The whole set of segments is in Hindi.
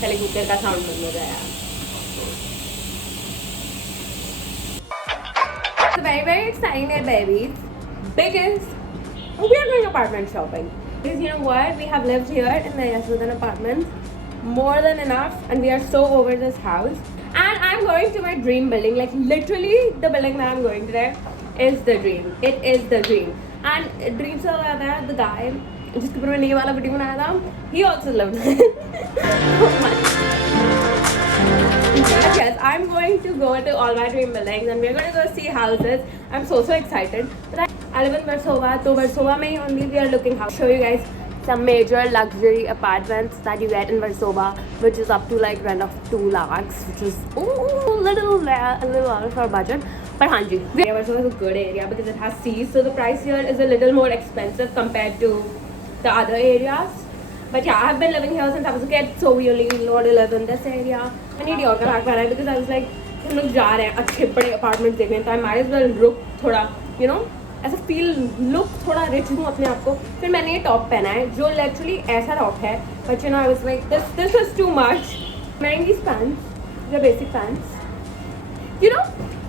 पहले कुकर का साउंड बंद हो जाए। So very exciting day, babies, because we are going apartment shopping. Because you know what, we have lived here in the Yasodhan apartments more than enough, and we are so over this house. And I'm going to my dream building. Like literally, the building that I'm going today is the dream. It is the dream. And dream se zyada the guy जिसके ऊपर मैंने ये वाला वीडियो बनाया था, he also loved it so much. But yes, I'm going to go to all my dream buildings and we're going to go see houses. I'm so excited. But I live in Versova, so Versova mein only we are looking house. Show you guys some major luxury apartments that you get in Versova, which is up to like rent of 2 lakhs, which is a little out of our budget. But hanji, Versova is a good area because it has seas, so the price here is a little more expensive compared to the other areas. But yeah, I have been living here since I was a kid, so we only know to live in this area. I need your back because I was like, हम लोग जा रहे हैं अच्छे बड़े अपार्टमेंट देखने, तो I might as well रुक थोड़ा, you know, ऐसा फील लुक थोड़ा रिच हूँ अपने आप को. फिर मैंने ये टॉप पहना है जो लिटरली ऐसा टॉप है, but you know I was like this is too much. Wearing these pants, the basic pants. You know,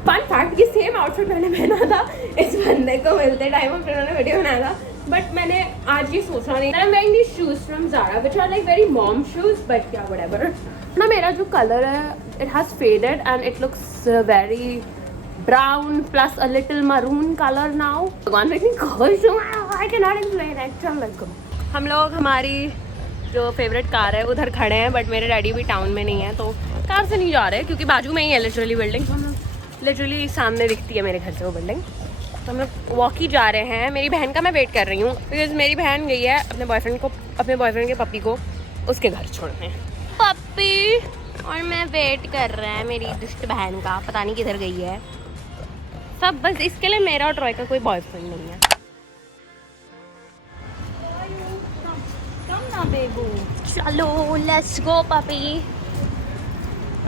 fun fact, ये सेम आउटफिट मैंने पहना था इस बंदे को मिलते टाइम और फिर उन्होंने वीडियो बनाया था. But मैंने आज ये सोचा नहीं. I'm wearing these shoes from Zara, which are like very mom shoes, but yeah, whatever. ना मेरा जो color है, it has faded and it looks very brown plus a little maroon color now. भगवान मैं इतनी खुश हूँ, I cannot explain it. चलो हम लोग हमारी जो फेवरेट कार है उधर खड़े हैं, बट मेरे डैडी भी टाउन में नहीं है तो कार से नहीं जा रहे क्योंकि बाजू में ही है लिटरली बिल्डिंग. हम लोग लिटरली सामने दिखती है मेरे घर से वो बिल्डिंग, तो हम लोग वॉक ही जा रहे हैं. मेरी बहन का मैं वेट कर रही हूँ बिकॉज मेरी बहन गई है अपने बॉयफ्रेंड के पपी को उसके घर छोड़ने. पपी और मैं वेट कर रहा है मेरी दुष्ट बहन का, पता नहीं किधर गई है सब. बस इसके लिए मेरा और ट्रॉय का कोई बॉयफ्रेंड नहीं है. चलो let's go puppy.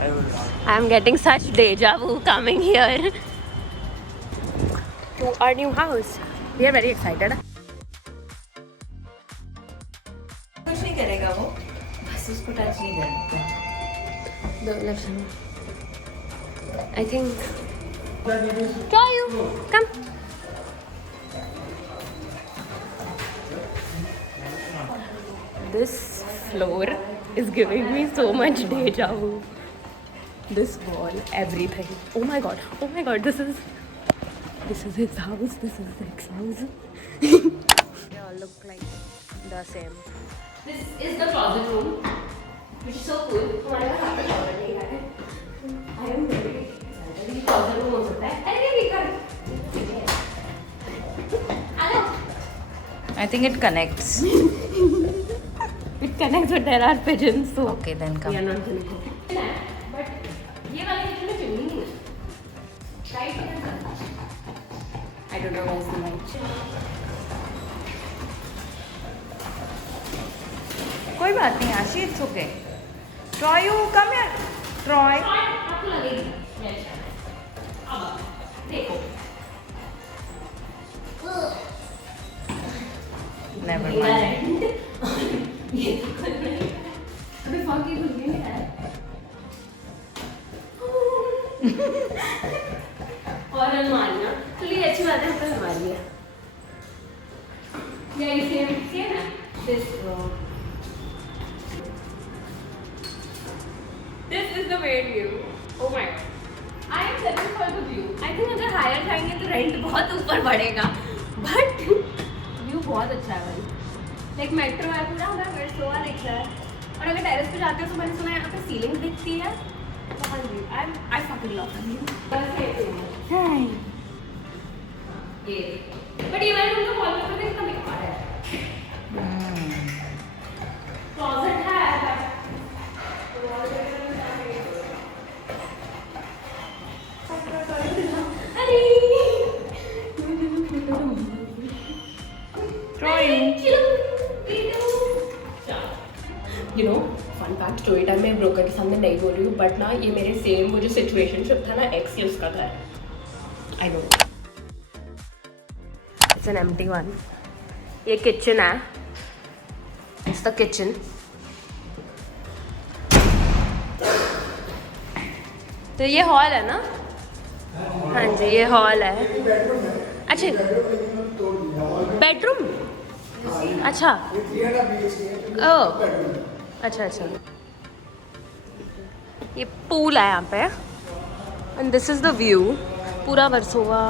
I am getting such deja vu coming here to our new house. We are very excited. कुछ नहीं करेगा वो, बस उसको टच नहीं करता. The election. I think. Draw you. Come. This floor is giving me so much deja vu. This wall, everything. Oh my god. This is his house, this is Nick's house. They all look like the same. This is the closet room, which is so cool. हमारे पास यहाँ पे closet नहीं है. I am very excited. ये closet room हो सकता है. अरे नहीं कर. Hello. I think it connects. It connects, but there are pigeons, so Okay, then come. we are not connected. But ये वाले किचन में चिमनी नहीं है. Right? I don't know where's the light. कोई बात नहीं आशी, it's okay. Troy, you come here. Troy. आपको लगेगी. अब देखो. Never mind. ये तो कुछ नहीं. अभी फंकी कुछ नहीं है. और अलमारियाँ, चलिए अच्छी बात है हमने अलमारी है. यही सेम है. This is the main view. Oh my god. I am living for the view. I think अगर हायर जाएंगे तो रेंट बहुत ऊपर बढ़ेगा. But व्यू बहुत अच्छा है भाई. लाइक मेट्रो है पूरा उधर वर्सोवा दिख रहा है. और अगर टेरेस पे जाते हो तो मैंने सुना है यहाँ पे सीलिंग दिखती है. हाँ जी, I fucking love it. Hi. ये बट ये वाला रूम का वॉल पेपर देखना बेकार है. क्लोजेट है अरे you know fun fact story time में ब्रोकर के सामने नहीं बोल रही हूँ, बट ना ये मेरे सेम वो जो सिचुएशनशिप था ना एक्स ही उसका था. I know it's an empty one. ये किचन है. It's the kitchen. तो ये हॉल है ना? हाँ जी, ये हॉल है। अच्छा, बेडरूम? अच्छा, ओह अच्छा अच्छा। ये पूल है यहाँ पे and this is the view. पूरा वर्सोवा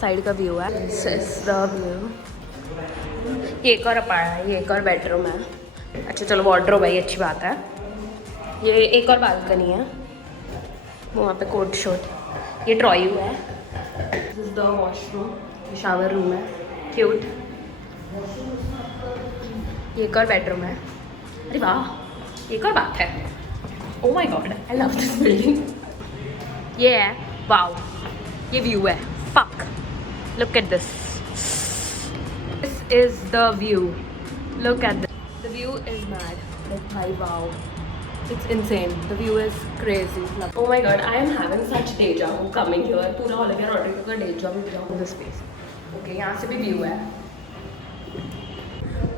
साइड का व्यू है। This is the view. ये एक और अपार्टमेंट है, ये एक और बेडरूम है। अच्छा चलो, वार्डरोब है, ये अच्छी बात है। ये एक और बालकनी है, वो वहाँ पे कोट शोट। ये ट्रॉयू है। दिस इज द वॉशरूम, ये शावर रूम है, क्यूट। ये एक और बेडरूम है। अरे वाह, एक और बात है। Oh my God, I love this building. ये है, वाओ, ये व्यू है। Fuck, look at this. This is the view, look at this. The view is mad, like भाई wow, it's insane. The view is crazy. Oh my god, I am having such deja vu coming here. पूरा all over ऑर्डर का deja vu in this space. Okay, यहाँ से भी view है.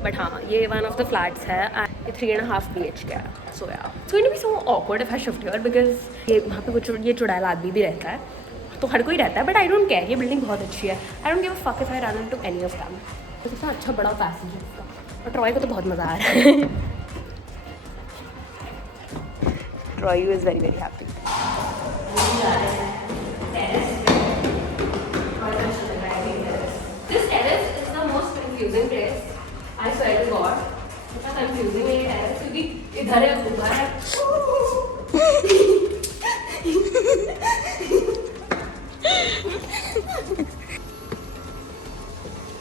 But हाँ, ये one of the flats है. ये 3.5 BHK है. So yeah, it's going to be so awkward if I shift here because ये वहाँ पे कुछ ये चुड़ैल आदमी भी रहता है. तो हर कोई रहता है. But I don't care. ये बिल्डिंग बहुत अच्छी है. I don't give a fuck if I run into any of them. तो कितना अच्छा बड़ा पैसेज है इसका. और ट्रॉय को तो बहुत मज़ा आ रहा है. Royu is very very happy. This terrace is the most confusing place. I swear to God, इतना confusing है ये terrace क्योंकि इधर है ऊपर है.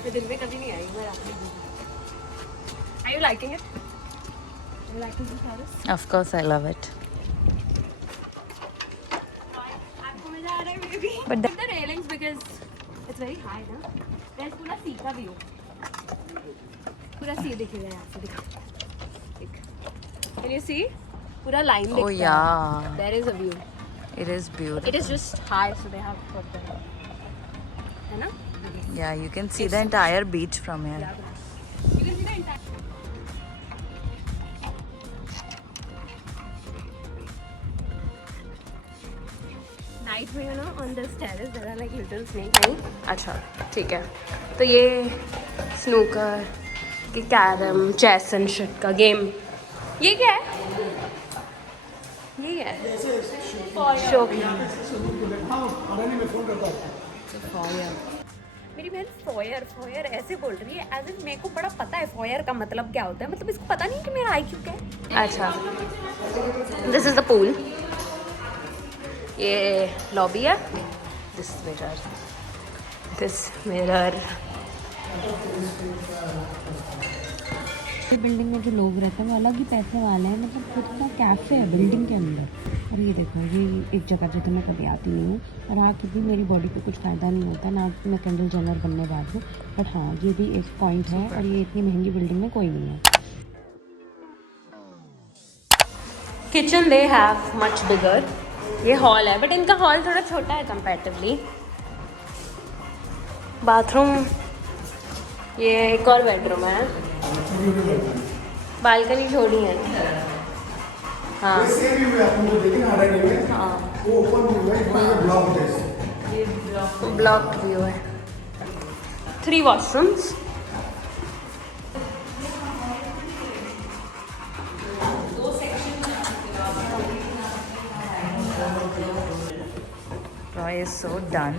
मैं दिन में कभी नहीं आई, मैं रात में. Are you liking it? Are you liking this terrace? Of course, I love it. But the railings because it's very high, na? There's पूरा sea का view. पूरा sea दिखेगा यहाँ से, दिख. Can you see? पूरा line दिखता है. Oh yeah. There is a view. It is beautiful. It is just high, so they have put there. है ना? Yeah, you can see the entire beach from here. Yeah. You can see the entire. Night में you know on this terrace there are like little snake. नहीं अच्छा ठीक है. तो ये स्नूकर की कैरम चेस एंड शिट का गेम. ये क्या है? ये क्या है? शो. मेरी बहन फॉयर ऐसे बोल रही है एज इफ मेरे को बड़ा पता है फॉयर का मतलब क्या होता है. मतलब इसको पता नहीं कि मेरा IQ क्या है. अच्छा, दिस इज द पूल. ये लॉबी है. This mirror. बिल्डिंग में जो लोग रहते हैं वो अलग ही पैसे वाले हैं. मतलब खुद का कैफ़े है बिल्डिंग के अंदर. और ये देखो, ये एक जगह जगह मैं कभी आती नहीं हूँ और आके भी मेरी बॉडी पे कुछ फ़ायदा नहीं होता ना. मैं कैंडल जेनर बनने वाली हूँ. बट हाँ, ये भी एक पॉइंट है. और ये इतनी महंगी बिल्डिंग में कोई नहीं है. Kitchen they have much bigger. ये हॉल है बट इनका हॉल थोड़ा छोटा है कंपैरेटिवली. बाथरूम. ये एक और बेडरूम है. बालकनी छोड़ी है. हाँ हाँ, ब्लॉक्ड व्यू है. 3 washrooms. Roy is so done.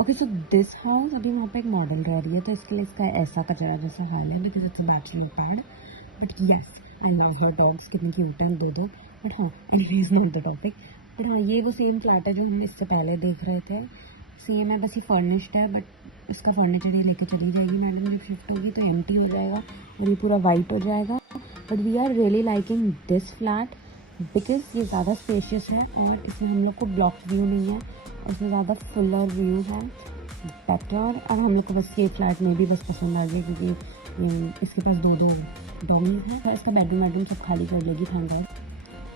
Okay, so this house अभी वहाँ पे एक मॉडल रह रही है तो इसके लिए इसका ऐसा कचरा जैसा हाल है because it's a bachelor pad. But yes, I love her dogs. कितनी क्यूट है दो. बट हाँ, anyways not the topic. But हाँ, ये वो सेम फ्लैट है जो हम इससे पहले देख रहे थे. सेम है, बस ये फर्निश्ड है. बट इसका फर्नीचर ये लेके चली जाएगी मैडम. जब शिफ्ट होगी तो एम्प्टी हो जाएगा और ये पूरा वाइट हो जाएगा. But we are really liking this flat because ये ज़्यादा स्पेशियस है और इसमें हम लोग को ब्लॉक व्यू नहीं है. इसमें ज़्यादा फुलर व्यू है, बेटर. और हम लोग को बस ये फ्लैट में भी बस पसंद आ गया क्योंकि इसके पास 2 डॉमीज हैं. इसका बेडरूम सब खाली कर लेगी. थैंक गॉड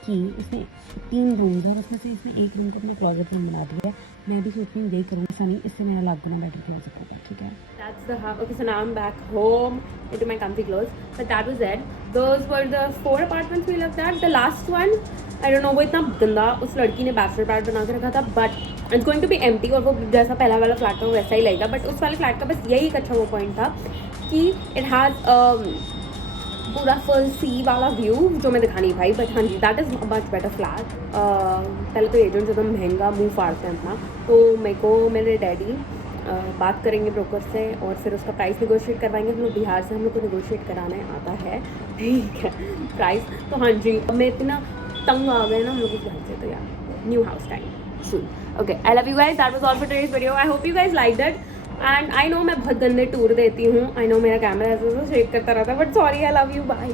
कि इसमें 3 रूम्स हैं. उसमें से इसमें एक रूम को अपने क्लोजेट रूम बना दिया है मैं भी सोच रही हूँ यही करूँ, ऐसा नहीं, इससे मेरा लाख गुना बेटर क्लोजअप होगा, ठीक है। That's the house. Okay, so now I'm back home into my comfy clothes. But that was it. Those were the 4 apartments we looked at. The last one, I don't know, वो इतना गंदा उस लड़की ने बैचलर पैड बना के रखा था, but it's going to be empty और वो जैसा पहला वाला फ्लैट था वो वैसा ही लगेगा. बट उस वाले फ्लैट का बस यही एक अच्छा वो पॉइंट था कि it has पूरा फुल सी वाला व्यू जो मैं दिखा नहीं पाई. बट हाँ जी, that is much better flat. पहले तो एजेंट एकदम महंगा मुँह फाड़ते हैं अपना, तो मेरे को मेरे डैडी बात करेंगे ब्रोकर से और फिर उसका प्राइस निगोशिएट करवाएंगे. हम लोग बिहार से, हम लोग को निगोशिएट कराने आता है, ठीक है, प्राइस. तो हाँ जी, मैं इतना तंग आ गए ना हम लोग इस घर से, तो यार new house time soon. Okay, I love you guys. That was all for today's video. I hope you guys like that. And I know मैं बहुत गंदे टूर देती हूँ. आई नो मेरा कैमरा ऐसे शेक करता रहता है, but sorry. I love you. Bye.